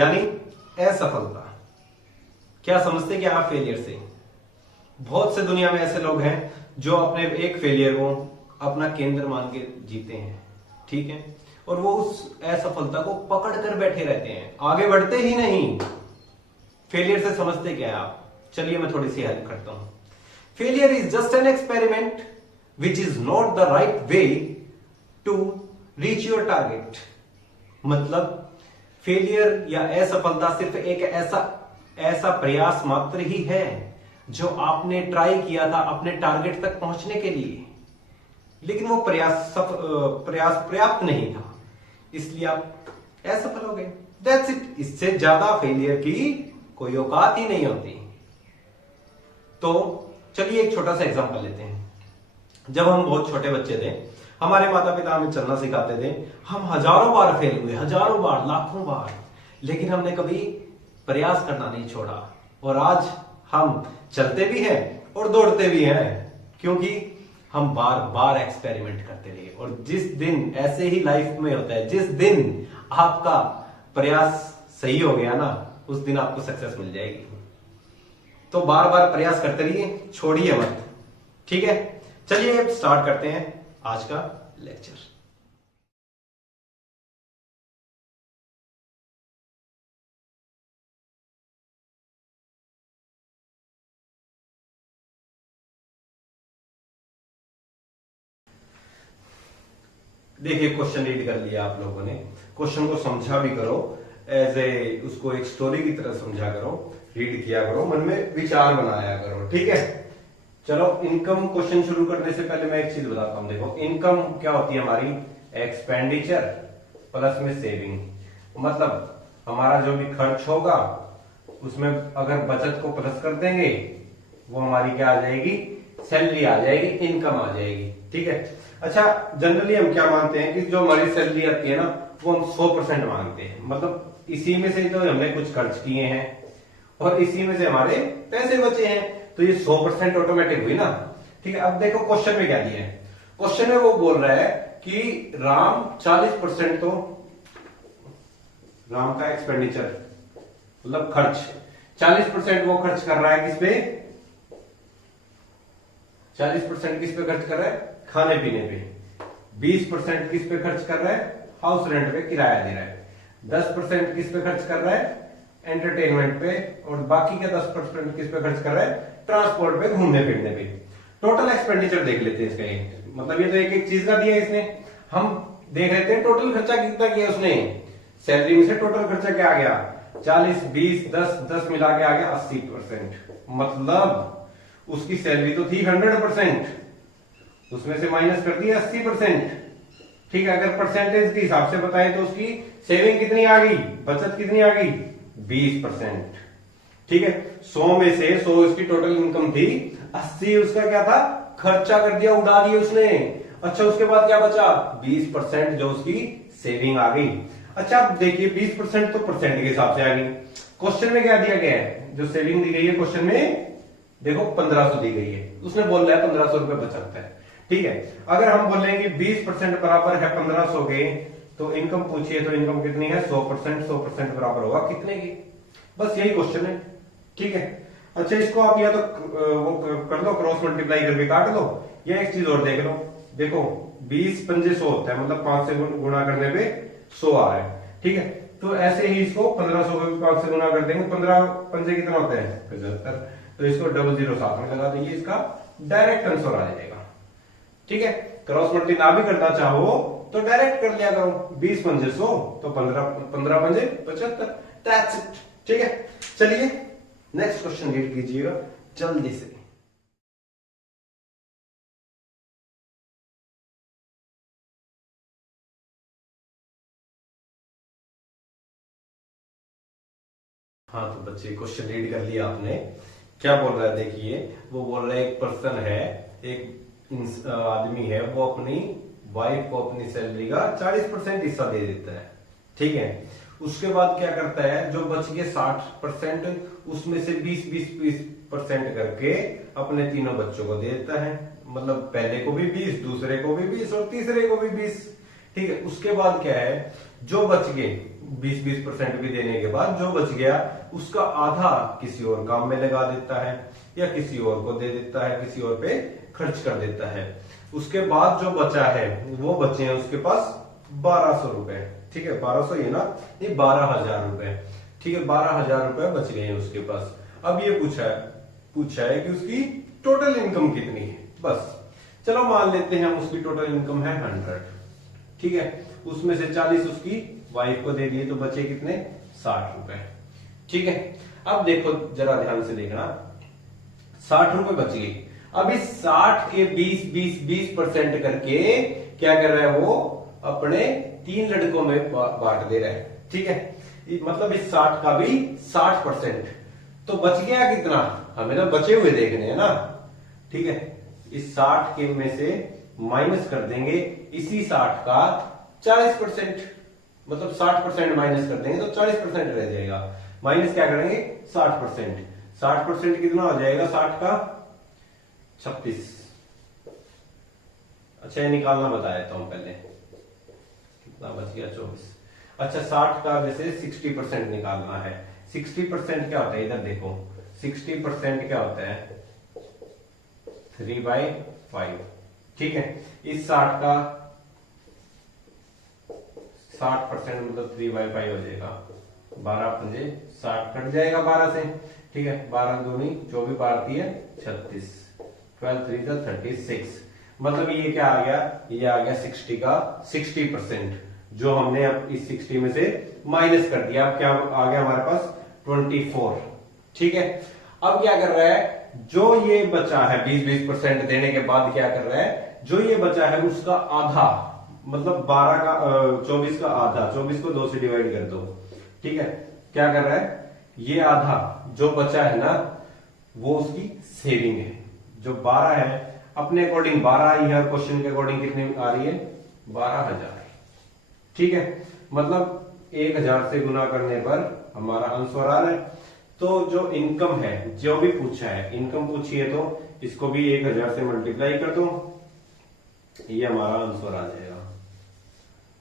यानी असफलता। क्या समझते क्या आप फेलियर से? बहुत से दुनिया में ऐसे लोग हैं जो अपने एक फेलियर को अपना केंद्र मान के जीते हैं, ठीक है, और वो उस असफलता को पकड़ कर बैठे रहते हैं, आगे बढ़ते ही नहीं। फेलियर से समझते क्या है आप? चलिए मैं थोड़ी सी हेल्प करता हूं। Failure is just an experiment which is not the right way to reach your target. मतलब फेलियर या असफलता सिर्फ एक ऐसा प्रयास मात्र ही है जो आपने ट्राई किया था अपने टारगेट तक पहुंचने के लिए, लेकिन वो प्रयास पर्याप्त नहीं था, इसलिए आप असफल हो गए। That's it. इससे ज्यादा फेलियर की कोई औकात ही नहीं होती। तो चलिए एक छोटा सा एग्जांपल लेते हैं। जब हम बहुत छोटे बच्चे थे, हमारे माता पिता हमें चलना सिखाते थे। हम हजारों बार फेल हुए, हजारों बार, लाखों बार, लेकिन हमने कभी प्रयास करना नहीं छोड़ा। और आज हम चलते भी हैं और दौड़ते भी हैं, क्योंकि हम बार बार एक्सपेरिमेंट करते रहे। और जिस दिन, ऐसे ही लाइफ में होता है, जिस दिन आपका प्रयास सही हो गया ना, उस दिन आपको सक्सेस मिल जाएगी। तो बार बार प्रयास करते रहिए, छोड़िए मत, ठीक है। चलिए स्टार्ट करते हैं आज का लेक्चर। देखिए क्वेश्चन रीड कर लिया आप लोगों ने, क्वेश्चन को समझा भी करो, एज ए उसको एक स्टोरी की तरह समझा करो, रीड किया करो, मन में विचार बनाया करो, ठीक है। चलो इनकम क्वेश्चन शुरू करने से पहले मैं एक चीज बताता हूं। देखो इनकम क्या होती है हमारी? एक्सपेंडिचर प्लस में सेविंग। मतलब हमारा जो भी खर्च होगा उसमें अगर बचत को प्लस कर देंगे, वो हमारी क्या आ जाएगी? सैलरी आ जाएगी, इनकम आ जाएगी, ठीक है। अच्छा, जनरली हम क्या मानते हैं कि जो हमारी सैलरी आती है ना, वो हम 100% मांगते हैं। मतलब इसी में से तो हमने कुछ खर्च किए हैं और इसी में से हमारे पैसे बचे हैं, तो ये 100% ऑटोमेटिक हुई ना, ठीक है। अब देखो क्वेश्चन में क्या दिया है। क्वेश्चन में वो बोल रहा है कि राम 40% तो राम का एक्सपेंडिचर मतलब खर्च 40% वो खर्च कर रहा है किस पे? 40% किस पे खर्च कर रहा है? खाने पीने पे। 20% किस पे खर्च कर रहा है? हाउस रेंट पे, किराया दे रहा है। 10% किस पे खर्च कर रहा है? एंटरटेनमेंट पे। और बाकी का 10% किस पे खर्च कर रहा है? ट्रांसपोर्ट पे, घूमने फिरने पे। टोटल एक्सपेंडिचर देख लेते हैं इसका। मतलब ये तो एक एक चीज का दिया है इसने, हम देख लेते हैं टोटल खर्चा कितना किया उसने। सैलरी में से टोटल खर्चा क्या आ गया? 40, 20, 10 मिला के आ गया 80%। मतलब उसकी सैलरी तो थी 100%, उसमें से माइनस कर दिया 80%, ठीक है। अगर परसेंटेज के हिसाब से बताएं तो उसकी सेविंग कितनी आ गई? बचत कितनी आ गई? 20%, ठीक है। 100 में से 100 उसकी टोटल इनकम थी, 80 उसका क्या था? खर्चा कर दिया, उड़ा दिया उसने। अच्छा, उसके बाद क्या बचा? 20% जो उसकी सेविंग आ गई। अच्छा अब देखिए 20% तो परसेंट के हिसाब से आ गई। क्वेश्चन में क्या दिया गया है? जो सेविंग दी गई है क्वेश्चन में, देखो 1500 दी गई है, उसने बोल रहा है 1500 रुपए बचत है, ठीक है। अगर हम बोलेंगे 20% बराबर है 1500 के, तो इनकम पूछिए तो इनकम कितनी है? 100%। 100% बराबर होगा कितने की? बस यही क्वेश्चन है, ठीक है। अच्छा, इसको आप या तो वो कर लो, क्रॉस मल्टीप्लाई करके काट लो, या एक चीज और देख लो। देखो 20 पंजे 100 होता है, मतलब 5 से गुणा करने पे 100 आ रहा है, ठीक है। तो ऐसे ही इसको 1500 को 5 से गुणा कर देंगे, 15 पंजे कितना होते हैं? 75। तो इसको 00 साथ में लगा दीजिए, इसका डायरेक्ट आंसर आ जाएगा, ठीक है। क्रॉस मल्टी ना भी करना चाहो तो डायरेक्ट कर लिया करो। 20 पंजे 100, तो 15 पंजे 75। दैट्स इट, ठीक है। चलिए नेक्स्ट क्वेश्चन रीड कीजिएगा जल्दी से। हाँ तो बच्चे क्वेश्चन रीड कर लिया आपने। क्या बोल रहा है देखिए, वो बोल रहा है एक पर्सन है, एक आदमी है, वो अपनी वाइफ को अपनी सैलरी का 40% हिस्सा दे देता है, ठीक है। उसके बाद क्या करता है, जो बच गए 60%, उसमें से 20% करके अपने तीनों बच्चों को दे देता है। मतलब पहले को भी 20, दूसरे को भी 20 और तीसरे को भी 20, ठीक है। उसके बाद क्या है, जो बच गए 20-20% भी देने के बाद जो बच गया उसका आधा किसी और काम में लगा देता है या किसी और को दे देता है, किसी और पे खर्च कर देता है। उसके बाद जो बचा है वो बचे हैं उसके पास 1200 रुपए, ठीक है। 1200 ये ना, ये 12,000 रुपए, ठीक है। 12,000 रुपए बच गए हैं उसके पास। अब ये पूछा है कि उसकी टोटल इनकम कितनी है। बस चलो मान लेते हैं हम उसकी टोटल इनकम है 100, ठीक है। उसमें से 40 उसकी वाइफ को दे दिए तो बचे कितने, 60 रुपए, ठीक है। अब देखो जरा ध्यान से देखना, 60 रुपए बच गए। अब इस 60 के 20% करके क्या कर रहा है वो, अपने 3 लड़कों में बांट दे रहा है, ठीक है। मतलब इस 60 का भी 60%। तो बच गया कितना, हमें ना बचे हुए देखने हैं ना, ठीक है। इस 60 के में से माइनस कर देंगे इसी 60 का 40%, मतलब 60% माइनस कर देंगे तो 40% रह जाएगा। माइनस क्या करेंगे, 60%। 60% कितना हो जाएगा, 60 का 36। अच्छा ये निकालना बता देता हूं पहले, कितना बच गया, 24। अच्छा 60 का जैसे 60% निकालना है। 60% क्या होता है, इधर देखो 60% क्या होता है, 3/5, ठीक है। इस 60 का 60% मतलब 3/5 हो जाएगा। 12 पंजे 60 कट जाएगा 12 से, ठीक है। 12 दूनी 24, 12 है 36, 12 3 का 36। मतलब ये क्या आ गया, ये आ गया 60 का 60%, जो हमने अब इस 60 में से माइनस कर दिया। अब क्या आ गया हमारे पास, 24, ठीक है। अब क्या कर रहा है, जो ये बचा है 20% देने के बाद क्या कर रहा है, जो ये बचा है उसका आधा, मतलब 24 का आधा, 24 को 2 से डिवाइड कर दो, ठीक है। क्या कर रहा है, ये आधा जो बचा है ना वो उसकी सेविंग है। जो 12 है अपने अकॉर्डिंग 12 आई है, क्वेश्चन के अकॉर्डिंग कितनी आ रही है, 12,000, ठीक है। मतलब 1,000 से गुना करने पर हमारा आंसर आ रहा है। तो जो इनकम है, जो भी पूछा है, इनकम पूछी है तो इसको भी 1,000 से मल्टीप्लाई कर दो, ये हमारा आंसर आ जाएगा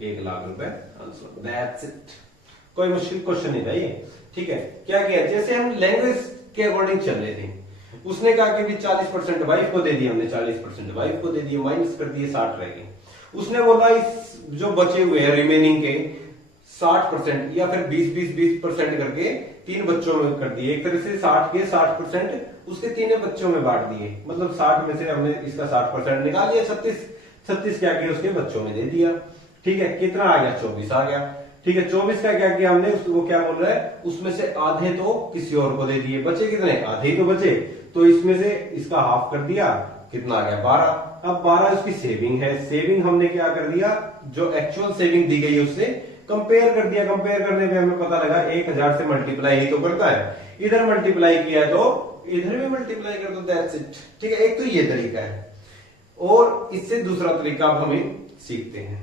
1,00,000 रुपए आंसर। दैट्स इट, कोई मुश्किल क्वेश्चन नहीं था ये, ठीक है। क्या किया, जैसे हम लैंग्वेज के अकॉर्डिंग चल रहे थे, उसने कहा कि भी 40% वाइफ को दे दिया, हमने 40% वाइफ को दे दिए, माइनस कर दिए, 60 रह गए। उसने बोला इस जो बचे हुए हैं रिमेनिंग के 60% या फिर 20% करके 3 बच्चों में कर दिए। एक तरह से 60 के 60% उसके 3 बच्चों में बांट दिए, मतलब 60 में से हमने इसका 60% निकाल लिया, 36 क्या किया उसके बच्चों में दे दिया, ठीक है। कितना आ गया, 24 आ गया, ठीक है। 24 का क्या किया हमने, वो क्या बोल रहा है, उसमें से आधे तो किसी और को दे दिए, बचे कितने, आधे ही तो बचे, तो इसमें से इसका हाफ कर दिया, कितना आ गया, 12। अब 12 उसकी सेविंग है, सेविंग हमने क्या कर दिया, जो एक्चुअल सेविंग दी गई है उससे कंपेयर कर दिया। कंपेयर करने पे हमें पता लगा 1,000 से मल्टीप्लाई ही तो करता है, इधर मल्टीप्लाई किया तो इधर भी मल्टीप्लाई कर दो, दैट्स इट, ठीक है। एक तो ये तरीका है, और इससे दूसरा तरीका अब हमें सीखते हैं।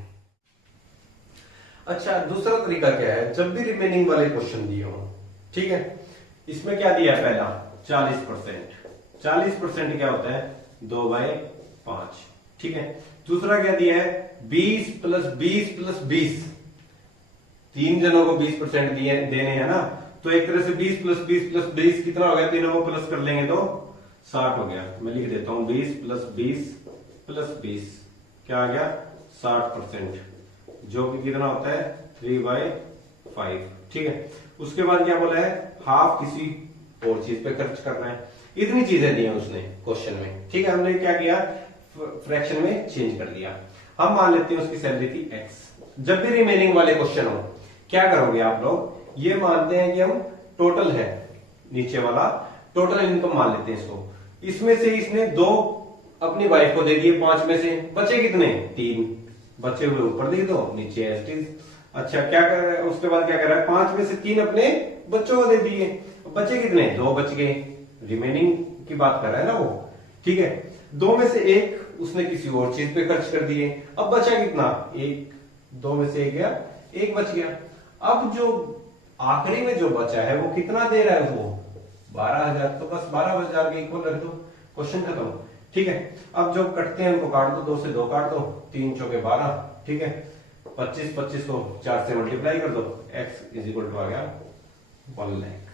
अच्छा दूसरा तरीका क्या है, जब भी रिमेनिंग वाले क्वेश्चन दिए हो, ठीक है, इसमें क्या दिया है, पहला 40%। 40% क्या होता है, 2/5, ठीक है। दूसरा क्या दिया है, 20 + 20 + 20, 3 जनों को 20% दिए देने हैं ना, तो एक तरह से 20 + 20 + 20 कितना हो गया, तीनों को प्लस कर लेंगे तो 60 हो गया। मैं लिख देता हूं 20 + 20 + 20 क्या आ गया, 60%, जो कि कितना होता है 3/5, ठीक है। उसके बाद क्या बोला है, हाफ किसी और चीज पे खर्च करना है। इतनी चीजें दी हैं उसने क्वेश्चन में, ठीक है। हमने क्या किया, फ्रैक्शन में चेंज कर दिया। हम मान लेते हैं उसकी सैलरी थी x। जब भी रिमेनिंग वाले क्वेश्चन हो क्या करोगे आप लोग, ये मानते हैं कि हम टोटल है, नीचे वाला टोटल इनकम मान लेते हैं इसको। इसमें से इसने 2 अपनी वाइफ को दे दिए, 5 में से बचे कितने, 3, बचे हुए ऊपर दे दो, नीचे एस। अच्छा क्या कर रहा है, उसके बाद क्या कर रहा है, 5 में से 3 अपने बच्चों को दे दिए, बचे कितने, 2 बच गए, रिमेनिंग की बात कर रहा है ना वो, ठीक है। 2 में से 1 उसने किसी और चीज पे खर्च कर दिए, अब बचा कितना, 1, 2 में से 1 गया, 1 बच गया। अब जो आखिरी में जो बचा है वो कितना दे रहा है, वो 12,000, तो बस 12,000 के इक्वल रख दो, क्वेश्चन खत्म, ठीक है। अब जो कटते हैं उनको काट दो, 2 से 2 काट दो, 3 × 4 = 12, ठीक है। 25 25 को 4 से मल्टीप्लाई कर दो, x इज इक्वल टू आ गया 1 लाख।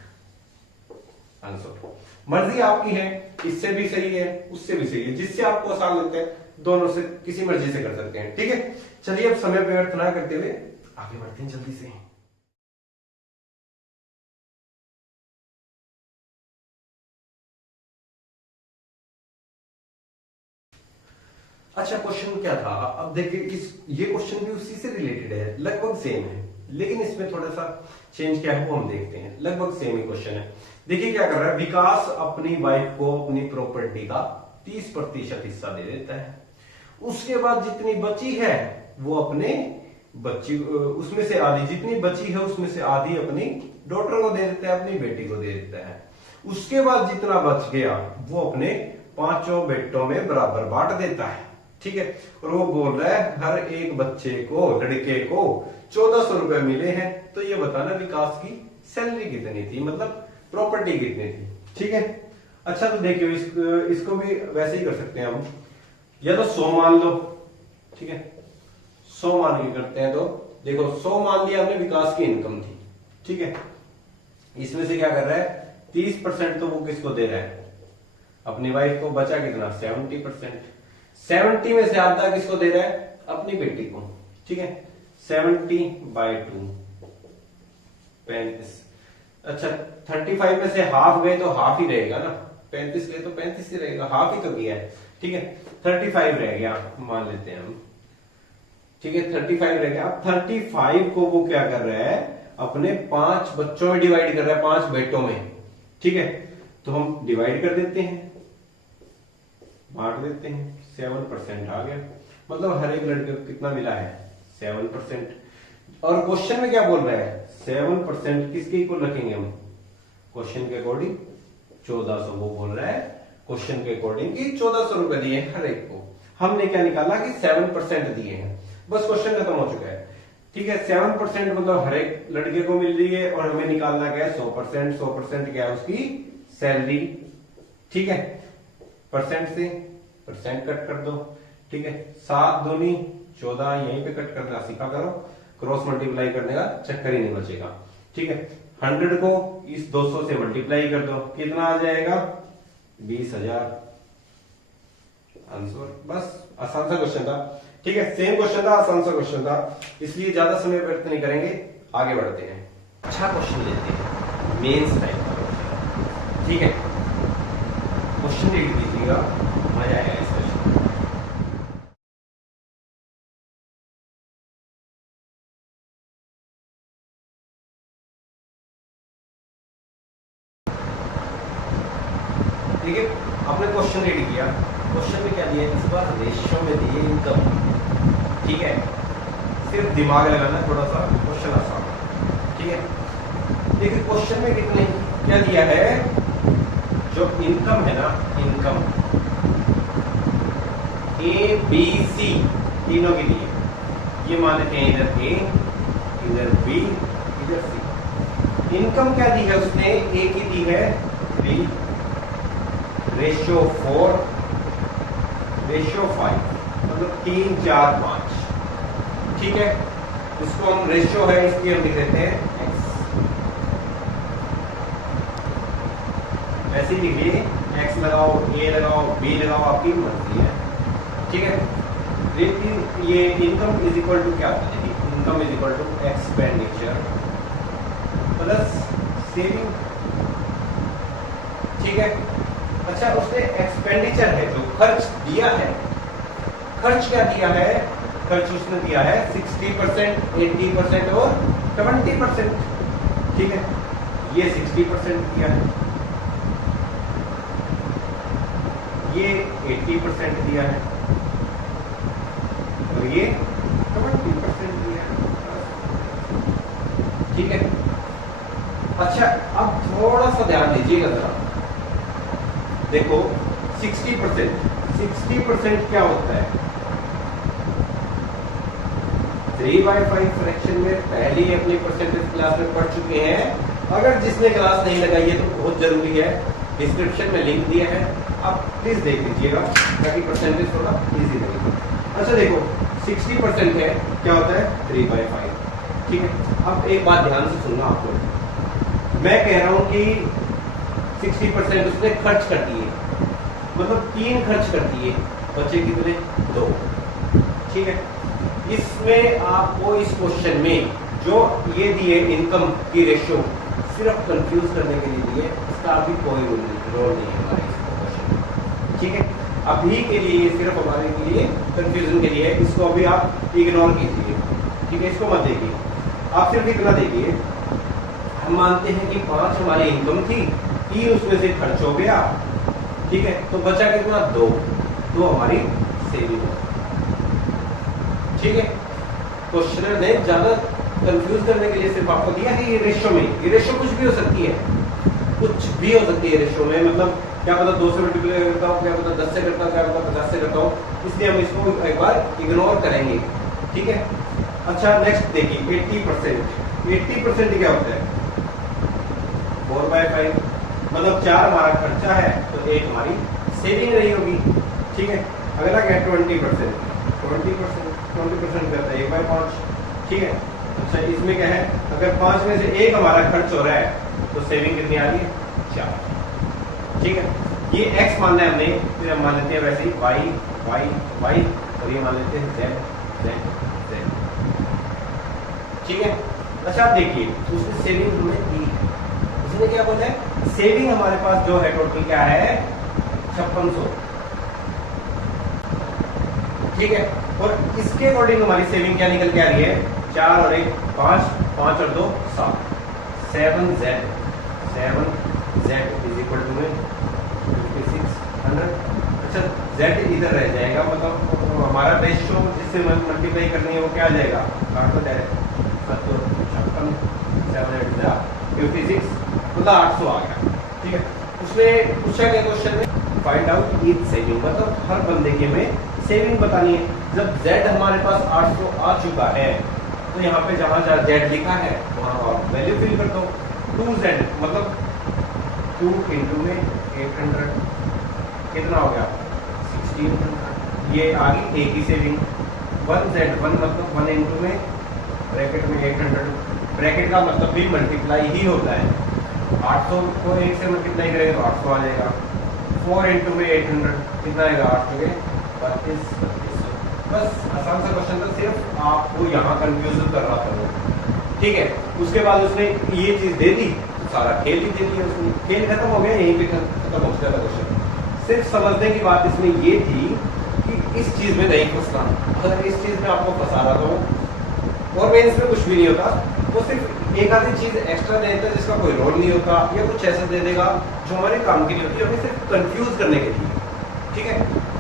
आंसर मर्जी आपकी है, इससे भी सही है उससे भी सही है, जिससे आपको आसान लगता है दोनों से किसी मर्जी से कर सकते हैं। ठीक है, चलिए अब समय व्यर्थ ना करते हुए आगे बढ़ते हैं जल्दी से। अच्छा, क्वेश्चन क्या था, अब देखिए ये क्वेश्चन भी उसी से रिलेटेड है, लगभग सेम है, लेकिन इसमें थोड़ा सा चेंज क्या है वो हम देखते हैं। लगभग सेम ही क्वेश्चन है। देखिए क्या कर रहा है, विकास अपनी वाइफ को अपनी प्रॉपर्टी का 30% हिस्सा दे देता है। उसके बाद जितनी बची है वो अपने बच्ची, उसमें से आधी जितनी बची है उसमें से आधी अपनी डॉटर को दे देता है, अपनी बेटी को दे देता है। उसके बाद जितना बच गया वो अपने 5 बेटों में बराबर बांट देता है। ठीक है, और वो बोल रहा है हर एक बच्चे को, लड़के को 1400 रुपए मिले हैं, तो ये बताना विकास की सैलरी कितनी थी, मतलब प्रॉपर्टी कितनी थी। ठीक है, अच्छा तो देखियो इसको भी वैसे ही कर सकते हैं हम, या तो 100 मान लो। ठीक है, 100 मान के करते हैं, तो देखो 100 मान लिया हमने, विकास की इनकम थी। ठीक है, इसमें से क्या कर रहा है 30% तो वो किसको दे रहा है, अपनी वाइफ को। बचा कितना 70%। 70 में से आधा किसको दे रहा है, अपनी बेटी को। ठीक है, 70/2 35। अच्छा, 35 में से हाफ गए तो हाफ ही रहेगा ना, 35 गए तो 35 ही रहेगा, हाफ ही तो किया है। ठीक है, 35 रह गया मान लेते हैं हम। ठीक है, 35 रह गया। अब 35 को वो क्या कर रहा है, अपने 5 बच्चों में डिवाइड कर रहा है, 5 बेटों में। ठीक है, तो हम डिवाइड कर देते हैं, बांट देते हैं, 7% आ गया, मतलब हर एक लड़के को कितना मिला है 7%। और क्वेश्चन में क्या बोल रहा है, 7% किसके इक्वल रखेंगे हम, क्वेश्चन के अकॉर्डिंग 1400। वो बोल रहा है क्वेश्चन के अकॉर्डिंग कि 1400 रुपए दिए हर एक को। हमने क्या निकाला कि 7% दिए हैं, बस क्वेश्चन खत्म हो चुका है। ठीक है, 7% मतलब हर एक लड़के को मिल रही है, और हमें निकालना क्या है 100%। 100% क्या है उसकी सैलरी। ठीक है, परसेंट से परसेंट कट कर दो। ठीक है, 7 दूनी 14, यहीं पे कट करना सीखा करो, क्रॉस मल्टीप्लाई करने का चक्कर ही नहीं बचेगा। ठीक है, 100 को इस 200 से मल्टीप्लाई कर दो, कितना आ जाएगा 20,000। आंसर, बस आसान सा क्वेश्चन था। ठीक है, सेम क्वेश्चन था, आसान सा क्वेश्चन था, इसलिए ज्यादा समय व्यर्थ नहीं करेंगे, आगे बढ़ते हैं। अच्छा क्वेश्चन लेते हैं, मेंस टाइप का क्वेश्चन। ठीक है, क्वेश्चन रीड कीजिएगा, मजा आएगा इस क्वेश्चन। ठीक है, आपने क्वेश्चन रीड किया, क्वेश्चन में क्या दिया, इस बार रेशियो में दिए इनकम। ठीक है, सिर्फ दिमाग लगाना, थोड़ा सा क्वेश्चन आसान। ठीक है, देखिए क्वेश्चन में कितने क्या दिया है, जो इनकम है ना, इनकम ए बी सी तीनों के लिए, ये मान लेते हैं इधर ए, इधर बी, इधर सी। इनकम क्या दी है उसने, ए की दी है 3, रेशियो 4, रेशियो 5, मतलब 3 4 5। ठीक है, इसको हम रेशियो है इसलिए हम लिख देते हैं x। ऐसे लिखिए, x लगाओ, a लगाओ, b लगाओ, आपकी मर्जी है। ठीक है, लेकिन ये इनकम इज इक्वल टू क्या होता है, income is equal to expenditure plus saving. ठीक है, अच्छा उसने एक्सपेंडिचर है जो खर्च दिया है, खर्च क्या दिया है, खर्च उसने दिया है 60%, 80% और 20%। ठीक है, ये 60% दिया है, ये 80% दिया है, और ये 20% दिया है। ठीक है, अच्छा अब थोड़ा सा ध्यान दीजिएगा जरा, देखो 60% क्या होता है, 3/5 फ्रैक्शन में पहले ही अपनी परसेंटेज क्लास में पढ़ चुके हैं। अगर जिसने क्लास नहीं लगाई है तो बहुत जरूरी है, डिस्क्रिप्शन में लिंक दिया है, आप प्लीज देख लीजिएगा ताकि परसेंटेज थोड़ा इजी लगे। अच्छा देखो 60% है क्या होता है 3/5। ठीक है, अब एक बात ध्यान से सुनना आप लोग, मैं कह रहा हूं कि 60% उसने खर्च कर दिए, मतलब 3 खर्च कर दिए, बचे कितने 2। ठीक है, इसमें आपको इस क्वेश्चन में जो ये दिए इनकम की रेशियो सिर्फ कंफ्यूज करने के लिए दिए, इसका अभी कोई रोल नहीं है हमारे इस क्वेश्चन में। ठीक है, अभी के लिए ये सिर्फ हमारे लिए कंफ्यूजन के लिए है, इसको अभी आप इग्नोर कीजिए। ठीक है, इसको मत देखिए, आप सिर्फ इतना देखिए, हम मानते हैं कि 5 हमारी इनकम थी, 3 उसमें से खर्च हो गया। ठीक है, तो बचा कितना 2 हमारी सेविंग। ठीक है, क्वेश्चनर ने ज्यादा कंफ्यूज करने के लिए सिर्फ आपको दिया है ये रेशियो में, ये रेशियो कुछ भी हो सकती है, कुछ भी हो सकती है रेशियो में, मतलब क्या पता 2 से मल्टीप्लाई करता हूँ, क्या पता 10 से करता हूँ, क्या पता 50 से करता हूँ, इसलिए हम इसको एक बार इग्नोर करेंगे। ठीक है, अच्छा नेक्स्ट देखिए 80% क्या होता है 4/5, मतलब 4 हमारा खर्चा है तो 1 हमारी सेविंग रही होगी। ठीक है, अगला क्या है 20% करता है 1/5। ठीक है, अच्छा इसमें क्या है, अगर 5 में से 1 हमारा खर्च हो रहा है तो सेविंग कितनी आ रही है 4। ठीक है, ये x मानना है हमने, फिर हम मान लेते हैं वैसे ही y और ये मान लेते हैं z। ठीक है, अच्छा आप देखिए उसने सेविंग हमें दी है, उसने क्या बोला है सेविंग हमारे पास जो है टोटल क्या है 5600। ठीक है, और इसके अकॉर्डिंग हमारी सेविंग क्या निकल के आ रही है 4 और 1 5, 5 और 2 7, 7z इज इक्वल टू में 5600। अच्छा z इधर रह जाएगा, मतलब हमारा रेशियो जिससे मल्टीप्लाई करनी है वो क्या आ जाएगा 8 डायरेक्ट 56 मतलब 800 आ गया। ठीक है, उसने पूछा गया क्वेश्चन में फाइंड आउट ईच सेविंग, मतलब हर बंदे के में सेविंग बतानी है। जब z हमारे पास 800 आ चुका है तो यहाँ पे जहां z लिखा है वहां आप वैल्यू फिल कर दो। 2z मतलब 2 इंटू में 800 कितना हो गया 1600, ये आ गई एक ही सेविंग। 1z मतलब 1 इंटू में ब्रैकेट में 800, ब्रैकेट का मतलब भी मल्टीप्लाई ही होता है, 800 को 1 से मल्टीप्लाई करेंगे तो 800 आ जाएगा। 4 इंटू में 800 कितना आएगा 8 के 3200। बस आसान सा क्वेश्चन था, सिर्फ आपको यहाँ कंफ्यूज कर रहा था वो। ठीक है, उसके बाद उसने ये चीज दे दी, सारा खेल ही दे दिया उसने, खेल खत्म हो गया, यहीं पे खत्म हो गया था क्वेश्चन। सिर्फ समझने की बात इसमें ये थी कि इस चीज में नहीं फंसना, अगर इस चीज में आपको फंसा रहा तो और मेंस में कुछ भी नहीं होता, वो सिर्फ एक आधी चीज एक्स्ट्रा दे देता है जिसका कोई रोल नहीं होता, या कुछ ऐसा दे देगा जो हमारे काम के लिए होती है, हमें सिर्फ कंफ्यूज करने के लिए। ठीक है,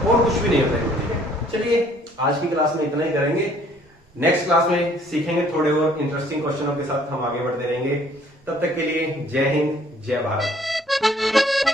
और कुछ भी नहीं होता है। चलिए आज की क्लास में इतना ही करेंगे, नेक्स्ट क्लास में सीखेंगे थोड़े और इंटरेस्टिंग क्वेश्चनों के साथ हम आगे बढ़ते रहेंगे। तब तक के लिए जय हिंद जय भारत।